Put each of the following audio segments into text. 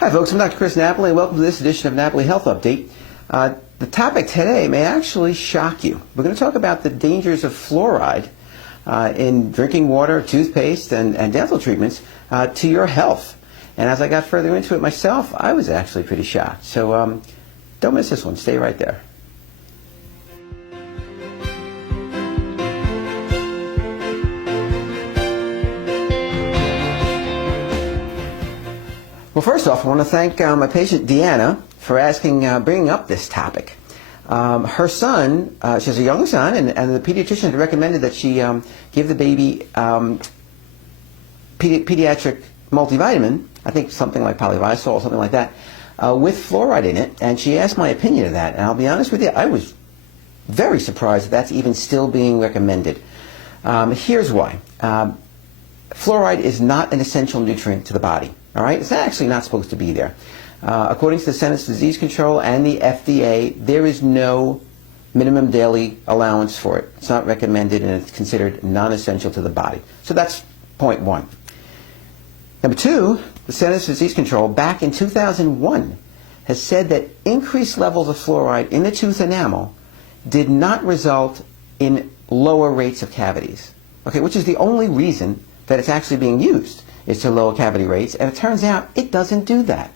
Hi folks, I'm Dr. Napoli and welcome to this edition of Napoli Health Update. The topic today may actually shock you. We're going to talk about the dangers of fluoride in drinking water, toothpaste, and dental treatments to your health. And as I got further into it myself, I was actually pretty shocked. So don't miss this one. Stay right there. Well, first off, I want to thank my patient Deanna for bringing up this topic. Her son, she has a young son, and the pediatrician had recommended that she give the baby pediatric multivitamin, I think something like polyvisol or something like that, with fluoride in it, and she asked my opinion of that. And I'll be honest with you, I was very surprised that that's even still being recommended. Here's why. Fluoride is not an essential nutrient to the body. All right? It's actually not supposed to be there. According to the Centers for Disease Control and the FDA, there is no minimum daily allowance for it. It's not recommended, and it's considered non-essential to the body. So that's point one. Number two, the Centers for Disease Control back in 2001 has said that increased levels of fluoride in the tooth enamel did not result in lower rates of cavities, okay, which is the only reason that it's actually being used, is to lower cavity rates, and it turns out it doesn't do that.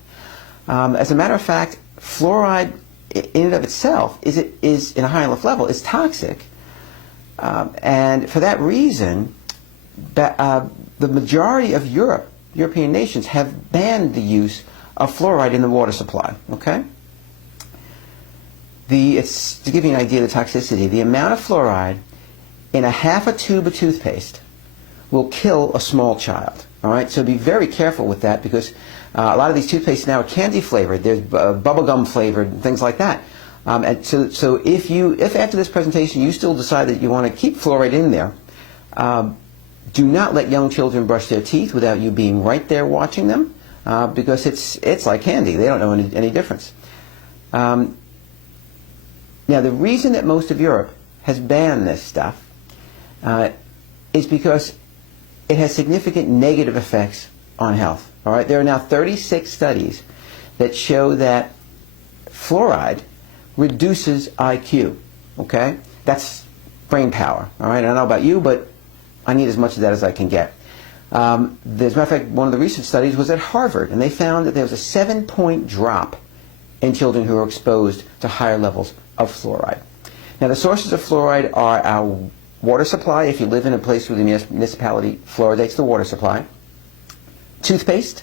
As a matter of fact, fluoride in and of itself is in a high enough level is toxic, and for that reason, the majority of European nations have banned the use of fluoride in the water supply. Okay. To give you an idea of the toxicity, the amount of fluoride in a half a tube of toothpaste will kill a small child. All right, so be very careful with that, because a lot of these toothpastes now are candy flavored. There's bubblegum flavored and things like that. And so if after this presentation you still decide that you want to keep fluoride in there, do not let young children brush their teeth without you being right there watching them, because it's like candy. They don't know any difference. Now, the reason that most of Europe has banned this stuff is because it has significant negative effects on health. All right, there are now 36 studies that show that fluoride reduces IQ. Okay, that's brain power. All right, I don't know about you, but I need as much of that as I can get. As a matter of fact, one of the recent studies was at Harvard, and they found that there was a 7-point drop in children who were exposed to higher levels of fluoride. Now, the sources of fluoride are our water supply. If you live in a place where the municipality fluoridates the water supply, toothpaste,